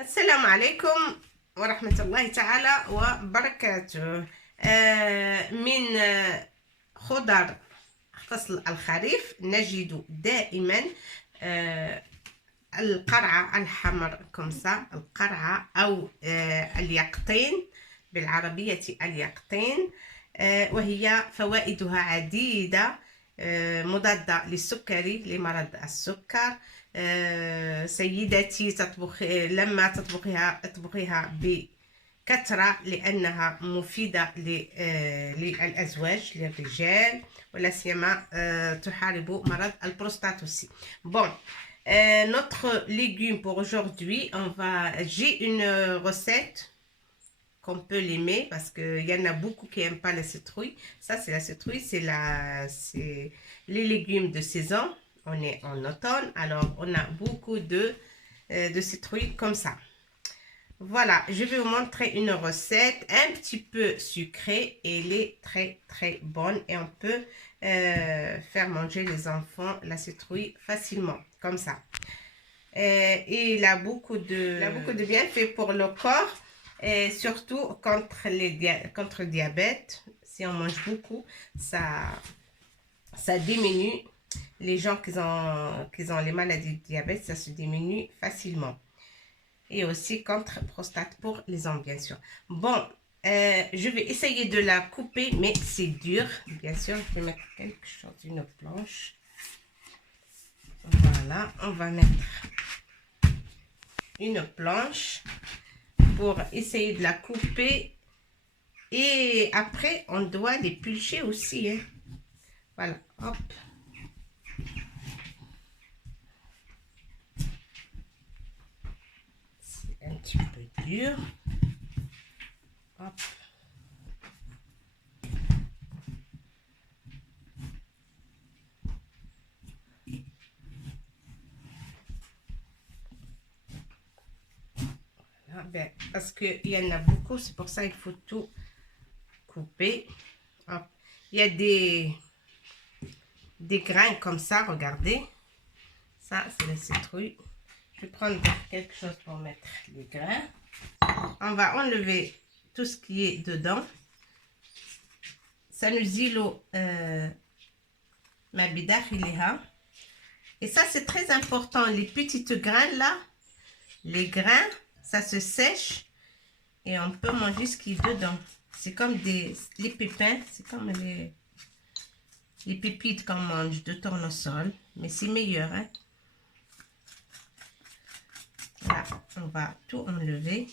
السلام عليكم ورحمة الله تعالى وبركاته. من خضر فصل الخريف نجد دائما القرعة الحمر كمسة، القرعة أو اليقطين بالعربية اليقطين، وهي فوائدها عديدة، مضادة للسكري لمرض السكر. سيدتي لما اطبخيها بكثرة لأنها مفيدة للأزواج للرجال، ولا سيما تحارب مرض البروستات aussi. Bon, notre légume pour aujourd'hui, j'ai une recette qu'on peut l'aimer parce qu'il y en a beaucoup qui n'aiment pas la citrouille. Ça, c'est la citrouille, c'est les légumes de saison. On est en automne, alors on a beaucoup de citrouilles comme ça. Voilà, je vais vous montrer une recette un petit peu sucrée et elle est très très bonne et on peut faire manger les enfants la citrouille facilement, comme ça. Et il a beaucoup de bienfaits pour le corps et surtout contre le diabète. Si on mange beaucoup, ça diminue. Les gens qui ont les maladies de diabète, ça se diminue facilement. Et aussi contre prostate pour les hommes, bien sûr. Bon, je vais essayer de la couper, mais c'est dur. Bien sûr, je vais mettre quelque chose, une planche. Voilà, on va mettre une planche pour essayer de la couper. Et après, on doit l'éplucher aussi. Hein. Voilà, hop. Un petit peu dur. Hop. Voilà, ben, parce qu'il y en a beaucoup, c'est pour ça qu'il faut tout couper. Hop. Il y a des grains comme ça, regardez. Ça, c'est la citrouille. Je vais prendre quelque chose pour mettre les grains. On va enlever tout ce qui est dedans. Ça nous îlot ma bidakhileha. Et ça, c'est très important. Les petites grains là, les grains, ça se sèche et on peut manger ce qui est dedans. C'est comme les pépins, c'est comme les pépites qu'on mange de tournesol, mais c'est meilleur, hein. Là, on va tout enlever.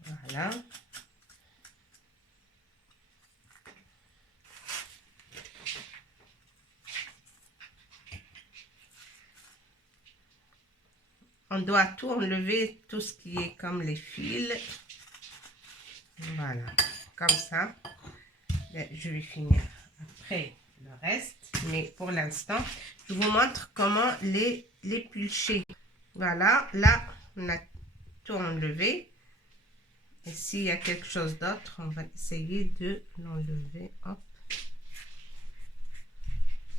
Voilà. On doit tout enlever, tout ce qui est comme les fils. Voilà, comme ça. Je vais finir après le reste, mais pour l'instant, je vous montre comment l'éplucher. Voilà, là, on a tout enlevé. Et s'il y a quelque chose d'autre, on va essayer de l'enlever. Hop.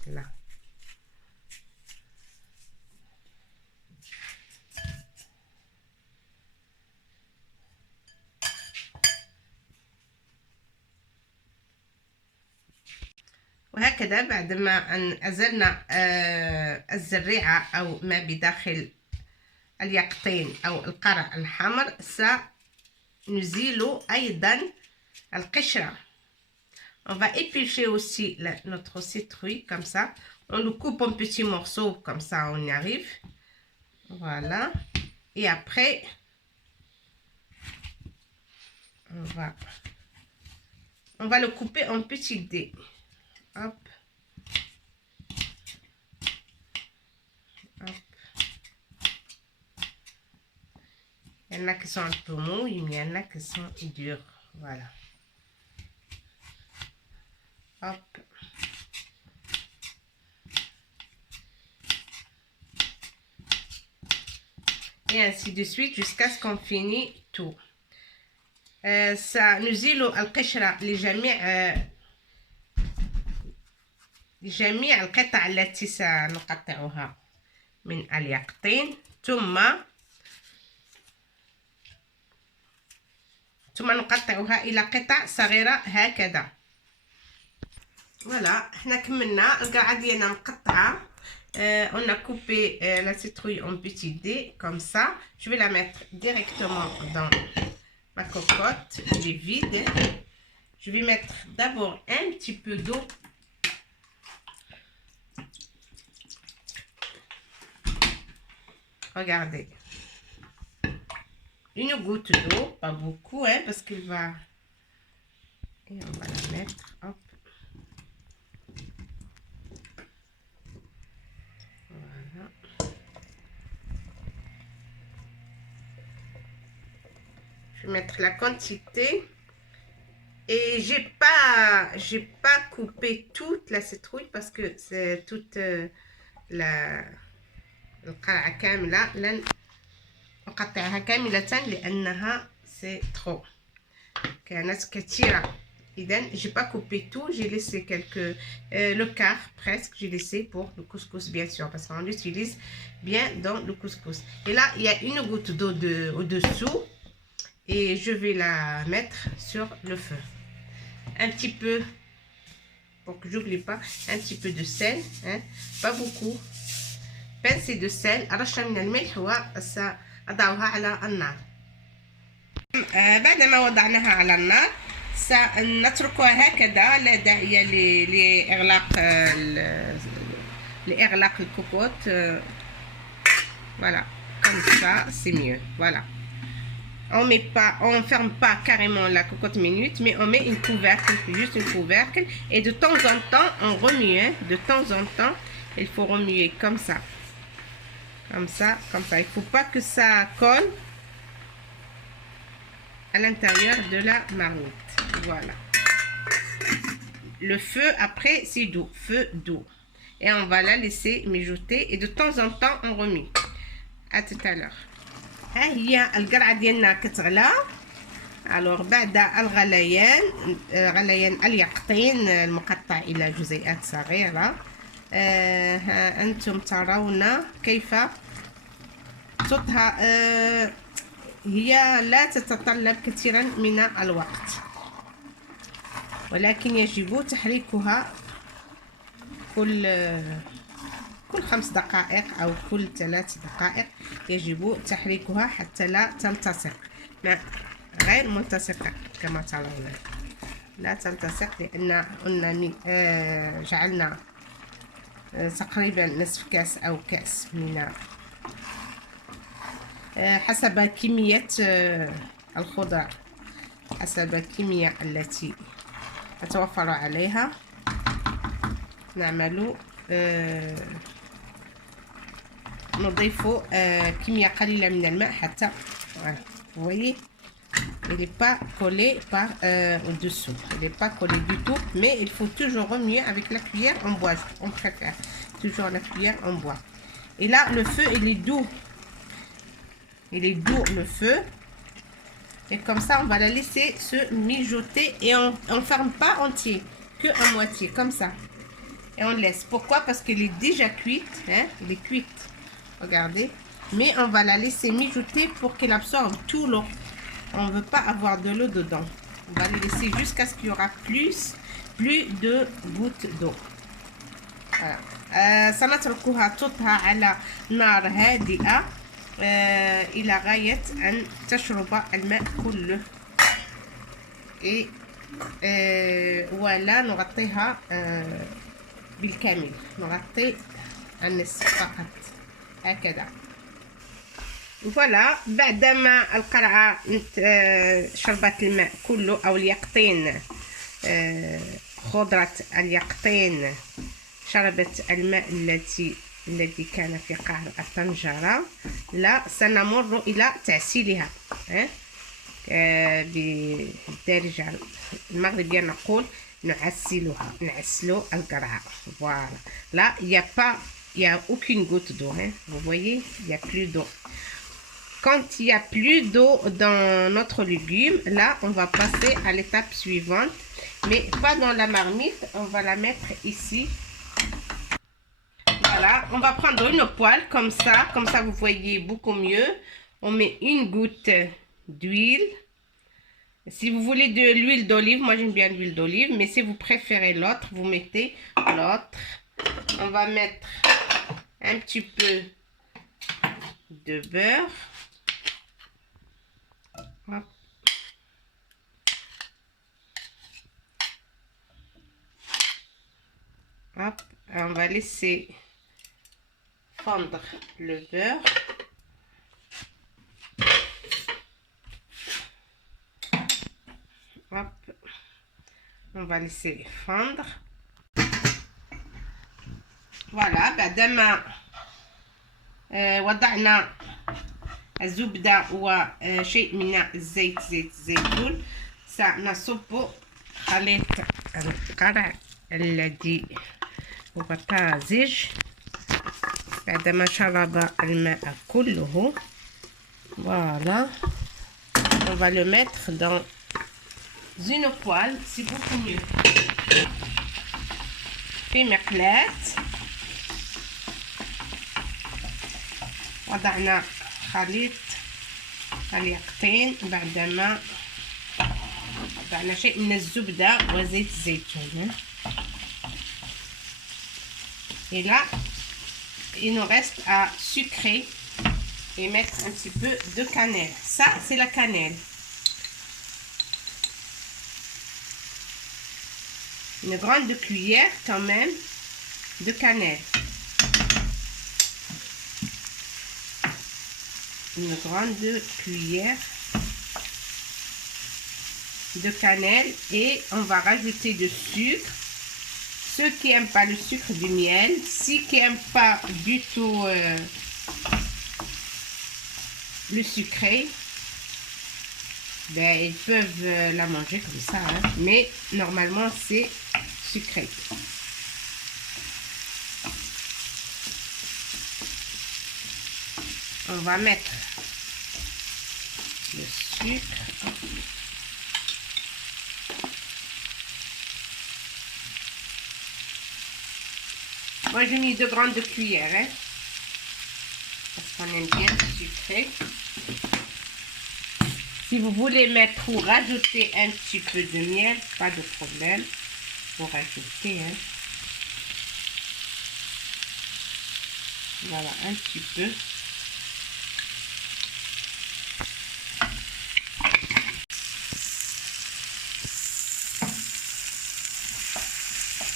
Là. وهكذا بعد ما أزلنا الزريعة أو ما بداخل اليقطين أو القرع الحمر، سنزيل أيضا القشرة. On va éplucher aussi notre citrouille comme ça. On le coupe en petits morceaux comme ça, on y arrive. Voilà. Et après, on va le couper en petits dés. Hop. Hop. Il y en a qui sont un peu mous, il y en a qui sont durs. Voilà. Hop. Et ainsi de suite jusqu'à ce qu'on finisse tout. سنزيل القشرة لجميع جميع القطع التي سنقطعها من اليقطين، ثم نقطعها إلى قطع صغيرة هكذا. فوالا حنا كملنا القرعة ديالنا مقطعة. On a coupé la citrouille en petits dés comme ça. Je vais la mettre directement dans ma cocotte. Elle est vide. Je vais mettre d'abord un petit peu d'eau. Regardez. Une goutte d'eau, pas beaucoup, hein, parce qu'il va... Et on va la mettre, hop. Voilà. Je vais mettre la quantité. Et j'ai pas coupé toute la citrouille parce que c'est toute القرعة كاملة. لن أقطعها كاملة لأنها سي ترو، كانت كثيرة. إذن j'ai pas coupé tout, j'ai laissé le quart presque, j'ai laissé pour le couscous bien sûr parce qu'on l'utilise bien dans le couscous. Et là il y a une goutte d'eau au-dessous et je vais la mettre sur le feu. Un petit peu, pour que j'oublie pas, un petit peu de sel, hein, pas beaucoup. pincée de sel. رشة من الملح وسأضعها على النار. بعدما وضعناها على النار سنتركها هكذا، لا داعي لإغلاق الكوكوت. Voilà, comme ça c'est mieux. Voilà. On ferme pas carrément la cocotte minute, mais on met une couvercle, juste une couvercle, et de temps en temps on remue, hein, de temps en temps il faut remuer comme ça, comme ça, comme ça. Il faut pas que ça colle à l'intérieur de la marmite. Voilà. Le feu après c'est doux, feu doux, et on va la laisser mijoter et de temps en temps on remue. À tout à l'heure. ها هي القرعه ديالنا كتغلى. الوغ بعد الغليان، غليان اليقطين المقطع الى جزيئات صغيره، ها انتم ترون كيف تطهى. هي لا تتطلب كثيرا من الوقت، ولكن يجب تحريكها كل 5 دقائق أو كل 3 دقائق يجب تحريكها حتى لا تلتصق. غير ملتصقة كما ترون، لا تلتصق لأن جعلنا تقريبا نصف كاس أو كاس من حسب كمية الخضار، حسب الكمية التي تتوفر عليها نعمل نضيف كمية قليلة من الماء حتى vous voyez il n'est pas collé par au-dessous, il n'est pas collé du tout, mais il faut toujours remuer avec la cuillère en bois. On préfère toujours la cuillère en bois. Et là le feu il est doux, le feu, et comme ça on va la laisser se mijoter et on ferme pas entier, que à moitié comme ça, et on laisse. Pourquoi? Parce qu'elle est déjà cuite, hein, elle est cuite, regardez, mais on va la laisser mijoter pour qu'elle absorbe tout l'eau. On ne veut pas avoir de l'eau dedans, on va la laisser jusqu'à ce qu'il y aura plus de gouttes d'eau. Voilà. سنتركها تطهى على نار هادئة إلى غاية أن تشرب الماء كله، ولا نغطيها بالكامل، نغطي النصف فقط هكذا. فوالا بعدما القرعة شربت الماء كله أو اليقطين، خضرة اليقطين شربت الماء الذي كان في قعر الطنجرة، لا سنمر إلى تعسيلها. بالدارجة المغربية نقول نعسلها، نعسلو القرعة. Voilà. Là, il y a aucune goutte d'eau. Hein. Vous voyez, il n'y a plus d'eau. Quand il n'y a plus d'eau dans notre légume, là, on va passer à l'étape suivante. Mais pas dans la marmite, on va la mettre ici. Voilà, on va prendre une poêle comme ça vous voyez beaucoup mieux. On met une goutte d'huile. Si vous voulez de l'huile d'olive, moi j'aime bien l'huile d'olive, mais si vous préférez l'autre, vous mettez l'autre. On va mettre un petit peu de beurre. Hop. Hop. On va laisser fondre le beurre. Hop. On va laisser fondre. Voilà, بعدما وضعنا الزبدة وشيء من الزيت زيت الزيتون سنصب خليط القرع الذي هو طازج بعدما شرب الماء كله. Voilà, on va le mettre dans une poêle, c'est beaucoup mieux. في مقلاة وضعنا خليقتين بعدما وضعنا شيء من الزبدة وزيت الزيتون. Et là, il nous reste à sucrer et mettre un petit peu de cannelle. Ça, c'est la cannelle. Une grande cuillère quand même de cannelle. Une grande cuillère de cannelle et on va rajouter du sucre. Ceux qui n'aiment pas le sucre, du miel. Ceux qui n'aiment pas du tout le sucré, ben, ils peuvent la manger comme ça, hein. Mais normalement c'est sucré. On va mettre le sucre. Moi j'ai mis 2 grandes cuillères, hein, parce qu'on aime bien sucré. Si vous voulez mettre ou rajouter un petit peu de miel, pas de problème, pour rajouter, hein. Voilà, un petit peu.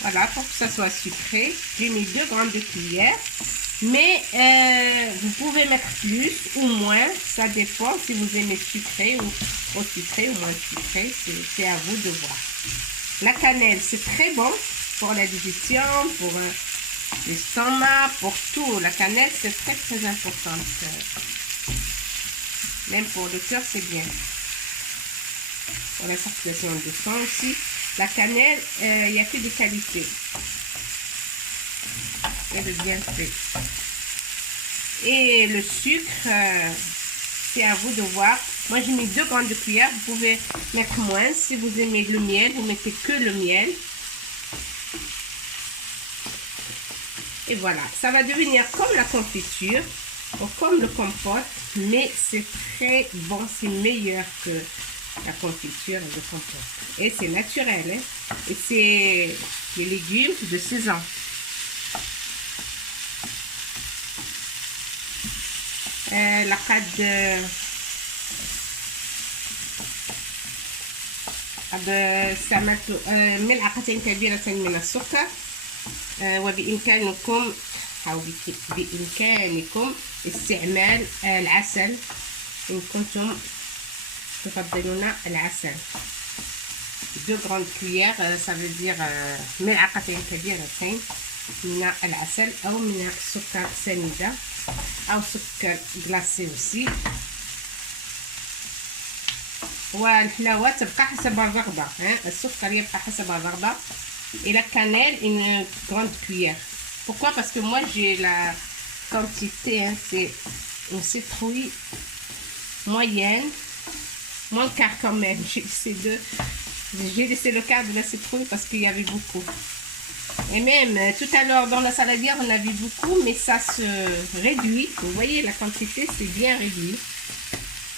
Voilà, pour que ça soit sucré, j'ai mis 2 grandes cuillères. Mais vous pouvez mettre plus ou moins, ça dépend si vous aimez sucré ou trop sucré ou moins sucré, c'est à vous de voir. La cannelle, c'est très bon pour la digestion, pour l'estomac, pour tout. La cannelle, c'est très très important. Même pour le cœur, c'est bien. Pour la circulation du sang aussi. La cannelle, il n'y a que de qualité. Et de bien fait. Et le sucre, c'est à vous de voir. Moi, j'ai mis 2 grandes cuillères. Vous pouvez mettre moins. Si vous aimez le miel, vous mettez que le miel. Et voilà. Ça va devenir comme la confiture ou comme le compote. Mais c'est très bon. C'est meilleur que la confiture et le compote. Et c'est naturel. Hein? Et c'est des légumes de saison. لقد استعملت ملعقتين كبيرة من السكر وبإمكانكم أو بإمكانكم استعمال العسل إن كنتم تفضلون العسل. 2 grandes cuillères, ça veut dire ملعقتين كبيرتين من العسل أو من السكر سنيدة أو سكر جلاسي aussi. والحلاوة تبقى حسب الرغبة، السكر يبقى حسب الرغبة. Et la cannelle, une grande cuillère. Pourquoi? Parce que moi j'ai la quantité, hein, c'est une citrouille moyenne, moins le quart quand même. J'ai laissé le quart de la citrouille parce qu'il y avait beaucoup. Et même tout à l'heure dans la saladière, on a vu beaucoup, mais ça se réduit. Vous voyez, la quantité, c'est bien réduit.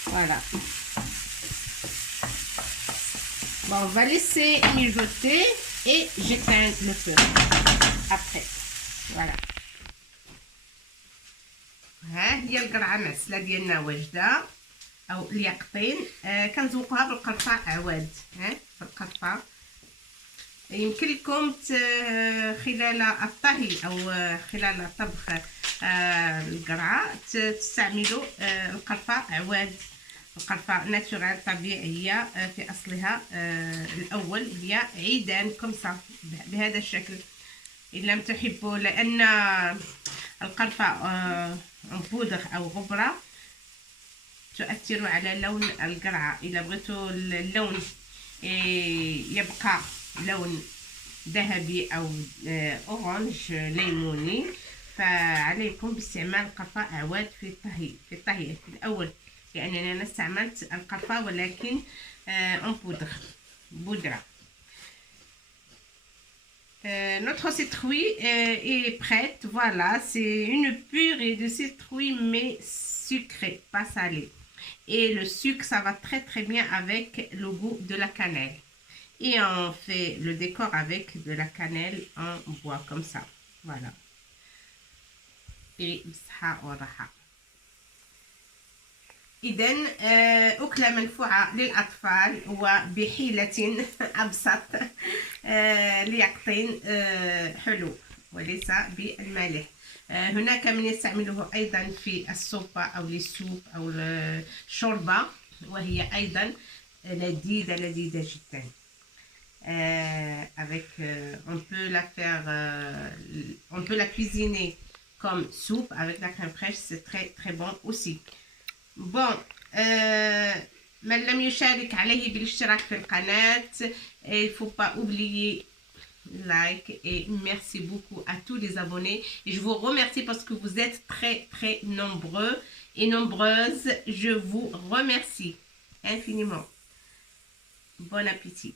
Voilà. Bon, on va laisser mijoter et j'éteins le feu après. Voilà. ها هي القرعه معسله ديالنا واجده او اليقطين. كنزوقوها بالقرفه عواد. بالقرفه يمكن لكم خلال الطهي او خلال طبخ القرعه تستعملوا القرفه عواد. القرفه ناتورال طبيعيه في اصلها. الاول هي عيدان كمصه بهذا الشكل ان لم تحبوا، لان القرفه بودغ او غبره تؤثر على لون القرعه. اذا بغيتوا اللون يبقى لون ذهبي او اورانج ليموني، فعليكم باستعمال القرفه عواد في الطهي في الاول، لانني انا استعملت القرفه ولكن بودره. Notre citrouille est prête. Voilà, c'est une purée de citrouille mais sucrée, pas salée. Et le sucre, ça va très très bien avec le goût de la cannelle. Et on fait le décor avec de la cannelle en bois comme ça. Voilà. Et بصحة وراحة. إذن أكلة منفوعة للأطفال وبحيلة أبسط ليقطين حلو وليس بالمالح. هناك من يستعمله أيضا في السوبة أو للسوب أو الشوربة، وهي أيضا لذيذة لذيذة جدا. Avec on peut la faire on peut la cuisiner comme soupe avec la crème fraîche, c'est très très bon aussi. Bon, من لم يشارك عليه بالاشتراك في القناة. Il faut pas oublier like et merci beaucoup à tous les abonnés. Et je vous remercie parce que vous êtes très très nombreux et nombreuses. Je vous remercie infiniment. Bon appétit.